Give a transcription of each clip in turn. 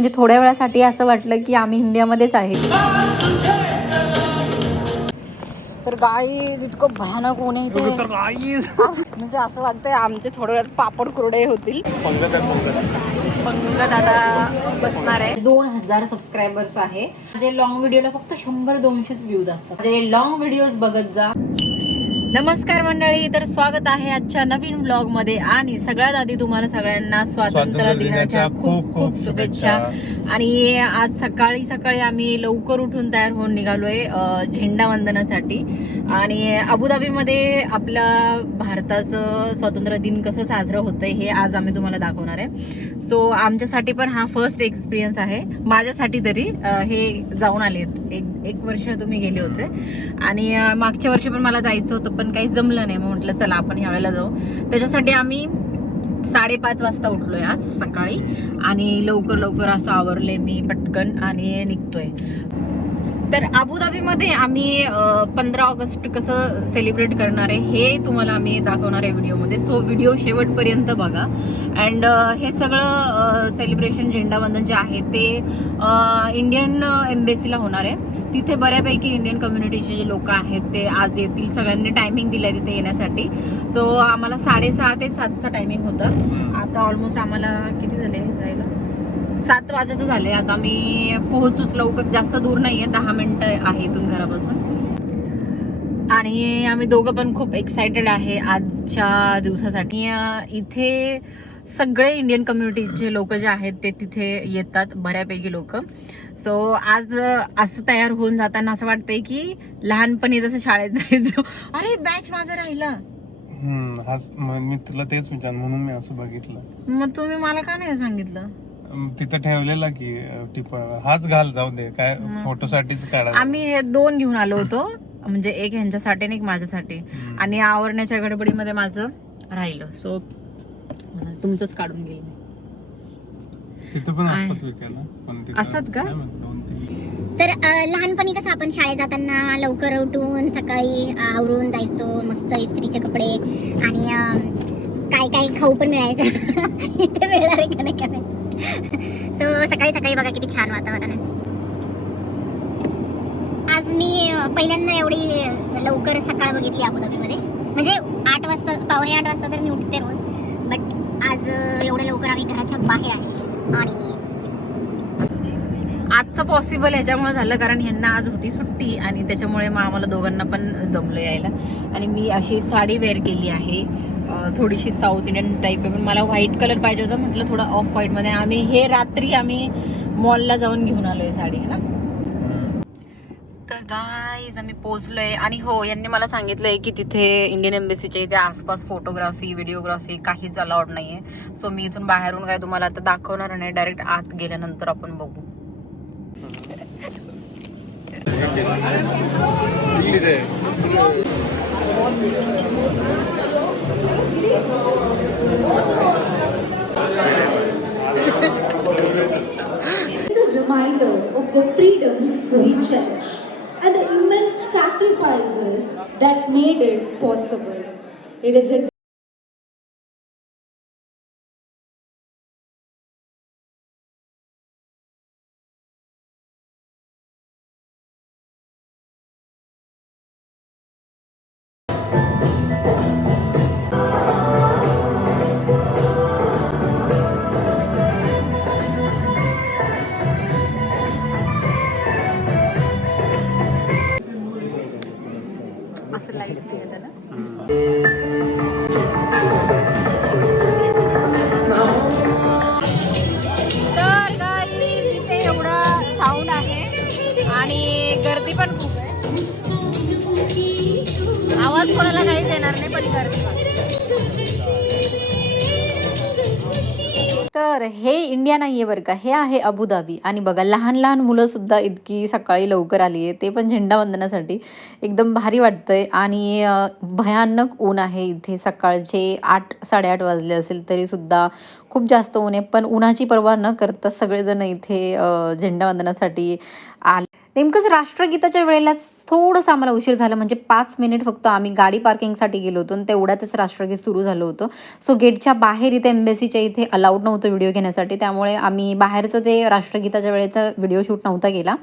म्हणजे थोड्या वेळासाठी असं वाटलं की आम्ही इंडियामध्येच आहे. तर गाईज इतकं भयानक ऊन आहे इथे. म्हणजे असं वाटतंय आमचे थोड्या वेळात पापड कुरडे होतील. पंगत आता बसणार आहे. 2000 सबस्क्रायबर्स आहे. म्हणजे लॉंग व्हिडिओला फक्त 100-200 व्ह्यूज असतात. म्हणजे लॉंग व्हिडिओज बघत जा. नमस्कार मंडळी, तर स्वागत आहे आजच्या नवीन व्लॉग मध्ये. आणि सगळ्यात आधी तुम्हाला सगळ्यांना स्वातंत्र्य दिनाच्या खूप खूप शुभेच्छा. आणि आज सकाळी सकाळी आम्ही लवकर उठून तयार होऊन निघालोय झेंडा वंदनासाठी. आणि अबुधाबीमध्ये आपल्या भारताचं स्वातंत्र्य दिन कसं साजरं होतंय हे आज आम्ही तुम्हाला दाखवणार आहे. सो आमच्यासाठी पण हा फर्स्ट एक्सपिरियन्स आहे, माझ्यासाठी तरी. हे जाऊन आले एक वर्ष तुम्ही गेले होते आणि मागच्या वर्षी पण मला जायचं होतं पण काही जमलं नाही. मग म्हटलं चला आपण ह्यावेळेला जाऊ. त्याच्यासाठी आम्ही 5:30 वाजता उठलोय आज सकाळी आणि लवकर असं आवरले मी पटकन आणि निघतोय. तर अबुधाबीमध्ये आम्ही 15 ऑगस्ट कसं सेलिब्रेट करणार आहे हे तुम्हाला आम्ही दाखवणार आहे व्हिडिओमध्ये. सो व्हिडिओ शेवटपर्यंत बघा. अँड हे सगळं सेलिब्रेशन झेंडावंदन जे आहे ते इंडियन एम्बेसीला होणार आहे. तिथे बऱ्यापैकी इंडियन कम्युनिटीचे जे लोक आहेत ते आज येतील. सगळ्यांनी टायमिंग दिलाय तिथे येण्यासाठी. सो आम्हाला 6:30 ते 7चा टायमिंग होतं. आता ऑलमोस्ट आम्हाला किती झाले जायला, 7 वाजत झाले. आता मी पोहोचूच लवकर, जास्त दूर नाहीये, 10 मिनिटं आहे इथून घरापासून. आणि आम्ही दोघं पण खूप एक्सायटेड आहे आजच्या दिवसासाठी. इथे सगळे इंडियन कम्युनिटीचे लोक जे आहेत ते तिथे येतात, बऱ्यापैकी लोक. सो आज असं तयार होऊन जाताना असं वाटतंय की लहानपणी जसं शाळेत जायचो. अरे बॅच माझा राहिला. मी तुला तेच विचार म्हणून मी असं बघितलं. मग तुम्ही मला का नाही सांगितलं? तिथं ठेवलेला की टिप हाच घाल, जाऊ दे, काय फोटोसाठीच काढा. आम्ही 2 घेऊन आलो होतो, म्हणजे एक ह्यांच्यासाठी आणि एक माझ्यासाठी. आणि आवरण्याच्या गडबडीमध्ये माझं राहिलं. सो तुमचंच काढून गेलं. तिथं पण असतात विकायला, पण असतात का? तर लहानपणी कसं आपण शाळेत जाताना लवकर उठून सकाळी आवरून जायचो, मस्त इस्त्रीचे कपडे आणि काय काय खाऊ पण मिळायचं. इथे मिळणार आहे का नाही काय माहिती. सो सकाळी सकाळी बघा किती छान वातावरण आहे. आज मी पहिल्यांदा एवढी लवकर सकाळ बघितली अबुधाबीमध्ये. म्हणजे 8 वाजता, 7:45 वाजता तर मी उठते रोज, बट आज एवढं लवकर आम्ही घराच्या बाहेर आहे. आणि आजचं पॉसिबल ह्याच्यामुळे झालं कारण ह्यांना आज होती सुट्टी आणि त्याच्यामुळे मग आम्हाला दोघांना पण जमलं यायला. आणि मी अशी साडी वेअर केली आहे, थोडीशी साऊथ इंडियन टाईप आहे, पण मला व्हाईट कलर पाहिजे होता. म्हटलं थोडा ऑफ व्हाईट मध्ये. आणि हे रात्री आम्ही मॉलला जाऊन घेऊन आलोय साडी, है ना. तर गाईज आम्ही पोहोचलोय. आणि हो, यांनी मला सांगितलंय की तिथे इंडियन एम्बेसीच्या इथे आसपास फोटोग्राफी व्हिडिओग्राफी काहीच अलाउड नाहीये. सो मी इथून बाहेरून काय तुम्हाला आता दाखवणार नाही, डायरेक्ट आत गेल्यानंतर आपण बघू. It's a reminder of the freedom we cherish and the immense sacrifices that made it possible. It is a असं लाईट येतं ना. तर गाईज इथे एवढा साऊंड आहे आणि गर्दी पण खूप आहे. आवाज कोणाला काहीच येणार नाही पण गर्दी. तर हे इंडिया नाहीये बरं का, हे आहे अबुधाबी. आणि बघा लहान लहान मुलं सुद्धा इतकी सकाळी लवकर आली आहे, ते पण झेंडा वंदनासाठी. एकदम भारी वाटतंय. आणि भयानक ऊन आहे इथे. सकाळचे 8-8:30 वाजले असेल तरी सुद्धा खूप जास्त ऊन आहे. पण उन्हाची पर्वा न करता सगळेजण इथे झेंडा वंदनासाठी आले. नेमकंच राष्ट्रगीताच्या वेळेलाच थोडंसं आम्हाला उशीर झाला, म्हणजे 5 मिनिट फक्त आम्ही गाडी पार्किंगसाठी गेलो होतो आणि तेवढ्यातच राष्ट्रगीत सुरू झालं होतं. सो गेटच्या बाहेर इथे एम्बेसीच्या इथे अलाउड नव्हतं व्हिडिओ घेण्यासाठी, त्यामुळे आम्ही बाहेरचं ते राष्ट्रगीताच्या वेळेचा व्हिडिओ शूट नव्हता केला.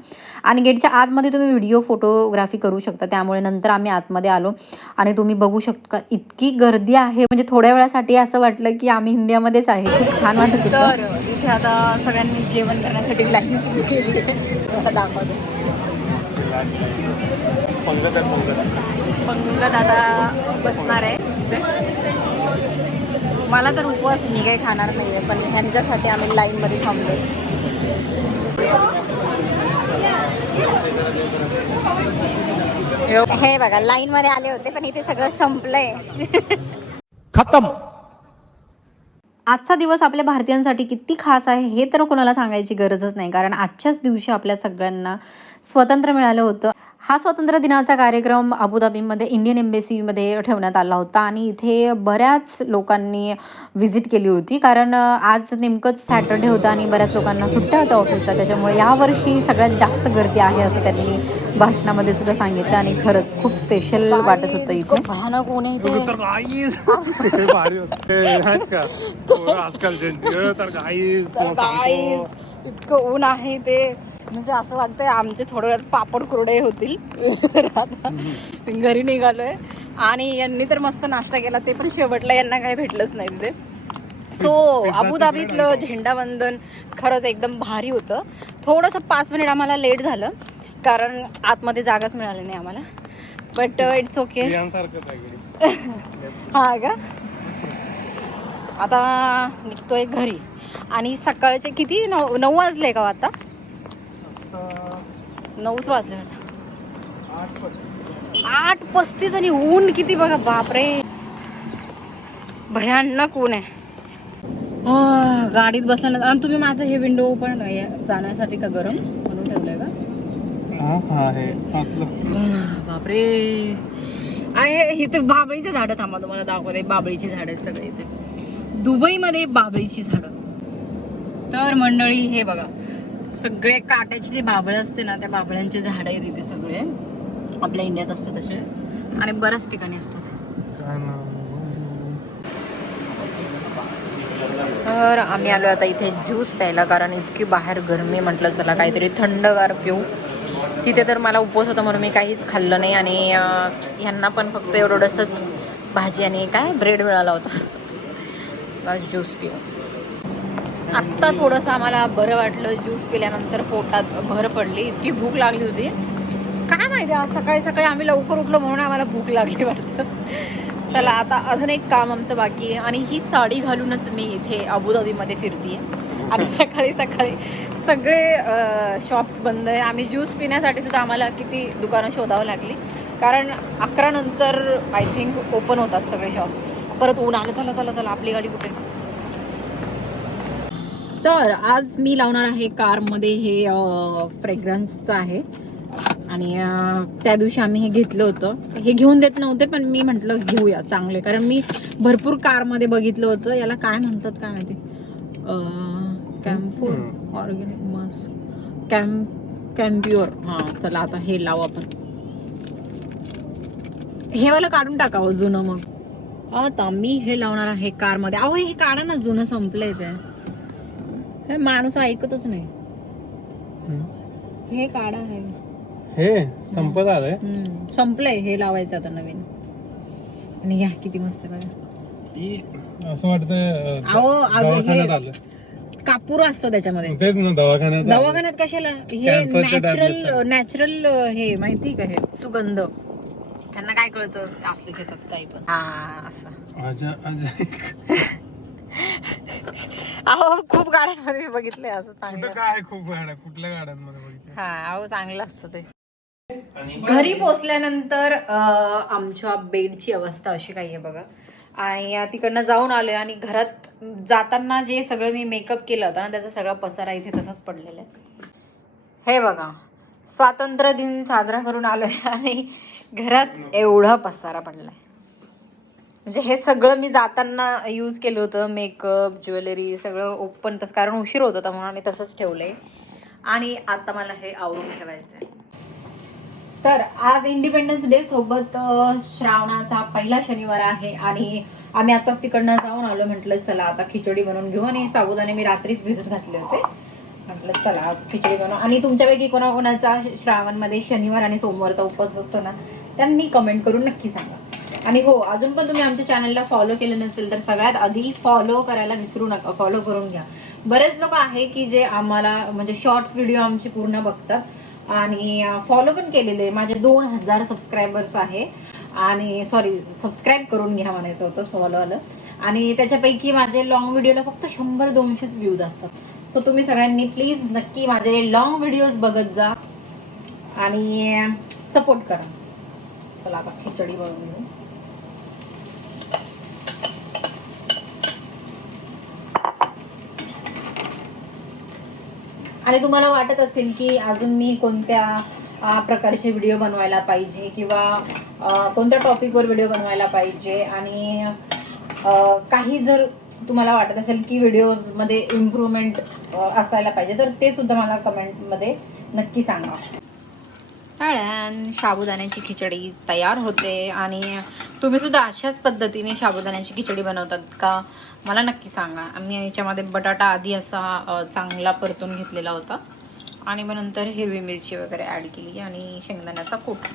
आणि गेटच्या आतमध्ये तुम्ही व्हिडिओ फोटोग्राफी करू शकता, त्यामुळे नंतर आम्ही आतमध्ये आलो आणि तुम्ही बघू शकता इतकी गर्दी आहे, म्हणजे थोड्या वेळासाठी असं वाटलं की आम्ही इंडियामध्येच आहे. खूप छान वाटत होतं. तर इथे आता सगळ्यांनी जेवण करण्यासाठी लाईन केली आहे. दाखवतो पंगत आता बसणार आहे. मला तर उपवास, मी काही खाणार नाही आहे, पण ह्यांच्यासाठी आम्ही लाईनमध्ये थांबलो. हे बघा लाईन मध्ये आले होते पण इथे सगळं संपलंय. खतम. आजचा दिवस आपल्या भारतीयांसाठी किती खास आहे हे तर कोणाला सांगायची गरजच नाही, कारण आजच्याच दिवशी आपल्या सगळ्यांना स्वातंत्र्य मिळालं होतं. हा स्वातंत्र्य दिनाचा कार्यक्रम अबुधाबीमध्ये इंडियन एम्बेसीमध्ये ठेवण्यात आला होता आणि इथे बऱ्याच लोकांनी व्हिजिट केली होती, कारण आज नेमकंच सॅटर्डे होता आणि बऱ्याच लोकांना सुट्ट्या होत्या ऑफिसला, त्याच्यामुळे यावर्षी सगळ्यात जास्त गर्दी आहे असं त्यांनी भाषणामध्ये सुद्धा सांगितलं. आणि खरंच खूप स्पेशल वाटत होतं इथे. भयानक ऊन इतकं ऊन आहे ते, म्हणजे असं वाटतंय आमचे थोड्या वेळात पापड कुरडे होतील. आता घरी निघालोय आणि यांनी तर मस्त नाश्ता केला, ते पण शेवटला यांना काही भेटलंच नाही तिथे. सो अबुधाबीतलं झेंडावंदन खरंच एकदम भारी होतं. थोडंसं 5 मिनिट आम्हाला लेट झालं, कारण आतमध्ये जागाच मिळाली नाही आम्हाला, बट इट्स ओके. हा का, आता निघतोय घरी. आणि सकाळचे किती 9 वाजले का आता? 9च वाजले. 8:35 आणि ऊन किती बघा, बापरे भयानक ऊन आहे. गाडीत बसल्यानंतर. आणि तुम्ही माझं हे विंडो ओपन जाण्यासाठी का गरम म्हणून ठेवलंय का? बापरे आहे इथे बाबळीचे झाडं. थांबा तुम्हाला दाखवते, बाबळीची झाडं आहेत सगळे इथे दुबईमध्ये, बाबळीची झाडं. तर मंडळी हे बघा, सगळे काट्याची जी बाबळ असते ना, त्या बाबळ्यांचे झाड आहेत इथे सगळे. आपल्या इंडियात असतात तसे आणि बऱ्याच ठिकाणी असतात. तर आम्ही आलो आता इथे ज्यूस प्यायला, कारण इतकी बाहेर गरमी, म्हटलं चला काहीतरी थंडगार पिऊ. तिथे तर मला उपवास होता म्हणून मी काहीच खाल्लं नाही आणि ह्यांना पण फक्त एवढंसंच भाजी आणि काय ब्रेड मिळाला होता. बस ज्यूस पिऊ. आत्ता थोडंसं आम्हाला बरं वाटलं, ज्यूस पिल्यानंतर पोटात भर पडली. इतकी भूक लागली होती काय माहिती, आज सकाळी सकाळी आम्ही लवकर उठलो म्हणून आम्हाला भूक लागली वाटतं. चला आता अजून एक काम आमचं बाकी आहे, आणि ही साडी घालूनच मी इथे अबुधाबीमध्ये फिरतीये. आणि सकाळी सकाळी सगळे शॉप्स बंद आहे. आम्ही ज्यूस पिण्यासाठी सुद्धा आम्हाला किती दुकानं शोधावं लागली, कारण 11 नंतर आय थिंक ओपन होतात सगळे शॉप. परत ऊन आलं. चला चला चला, आपली गाडी कुठे? तर आज मी लावणार आहे कारमध्ये हे फ्रेग्रन्सचं आहे, आणि त्या दिवशी आम्ही हे घेतलं होतं. हे घेऊन देत नव्हते पण मी म्हटलं घेऊया चांगले, कारण मी भरपूर कारमध्ये बघितलं होतं. याला काय म्हणतात काय माहिती, कॅम्फोर ऑर्गॅनिक मस्क कॅम्प्युअर. हां चला आता हे लावू आपण. हे वाला काढून टाकावं जुनं. मग आता मी हे लावणार आहे कारमध्ये. अहो हे काढा ना, जुनं संपलंय ते. हे माणूस ऐकतच नाही. हे काढा, हे संपत आलंय. संपलंय, हे लावायचं आता नवीन. आणि या किती मस्त बघा. असं वाटतं दवाखान्यात आलं. कापूर असतो त्याच्यामध्ये. तेच ना, दवाखान्यात कशाला? हे नॅचरल हे माहिती का, हे सुगंध. त्यांना काय कळतं, असले घेतात काही पण. हा असं. अहो खूप गाड्यांमध्ये बघितलंय असं चांगलं. काय खूप गाड्या, कुठल्या गाड्यांमध्ये बघितलं? हा अहो चांगलं असतं ते. घरी पोचल्यानंतर आमच्या बेडची अवस्था अशी काही आहे बघा. आणि तिकडनं जाऊन आलोय आणि घरात जाताना जे सगळं मी मेकअप केलं होतं ना, त्याचा सगळा पसारा इथे तसाच पडलेला आहे. हे बघा, स्वातंत्र्य दिन साजरा करून आलोय आणि घरात एवढा पसारा पडलाय. म्हणजे हे सगळं मी जाताना यूज केलं होतं, मेकअप ज्वेलरी सगळं ओपन, तसं कारण उशीर होत होता म्हणून आम्ही तसंच ठेवलंय. आणि आता मला हे आवरून ठेवायचं आहे. तर आज इंडिपेंडन्स डे सोबत श्रावणाचा पहिला शनिवार आहे आणि आम्ही आता तिकडनं जाऊन आलो. म्हटलं चला आता खिचडी बनवून घेऊ. आणि साबुदाणे मी रात्रीच भिजत घातले होते. म्हटलं चला आज खिचडी बनवू. आणि तुमच्यापैकी कोणाकोणाचा श्रावणमध्ये शनिवार आणि सोमवारचा उपवास असतो ना, त्यांनी कमेंट करून नक्की सांगा. आणि हो, अजून पण तुम्ही आमच्या चॅनलला फॉलो केलं नसेल तर सगळ्यात आधी फॉलो करायला विसरू नका. फॉलो करून घ्या. बरेच लोक आहे की जे आम्हाला म्हणजे शॉर्ट्स व्हिडिओ आमची पूर्ण बघतात आणि फॉलो पण केलेले. माझे 2000 सबस्क्रायबर्स आहे. आणि सॉरी, सबस्क्राईब करून घ्या म्हणायचं होतं, फॉलो आलं. आणि त्याच्यापैकी माझे लॉंग व्हिडिओला फक्त 100-200 व्ह्यूज असतात. सो तुम्ही सगळ्यांनी प्लीज नक्की माझे लॉंग व्हिडिओज बघत जा आणि सपोर्ट करा. चला आता खिचडी बनवून घेऊ. आणि तुम्हाला वाटत असेल की अजून मी कोणत्या प्रकारचे व्हिडिओ बनवायला पाहिजे किंवा कोणत्या टॉपिकवर व्हिडिओ बनवायला पाहिजे, आणि काही जर तुम्हाला वाटत असेल की व्हिडिओमध्ये इम्प्रूव्हमेंट असायला पाहिजे तर ते सुद्धा मला कमेंटमध्ये नक्की सांगा. साबुदाण्याची खिचडी तयार होते. आणि तुम्ही सुद्धा अशाच पद्धतीने साबुदाण्याची खिचडी बनवतात का मला नक्की सांगा. आम्ही याच्यामध्ये बटाटा आधी असा चांगला परतून घेतलेला होता आणि मग नंतर हिरवी मिरची वगैरे ॲड केली आणि शेंगदाण्याचा कूट.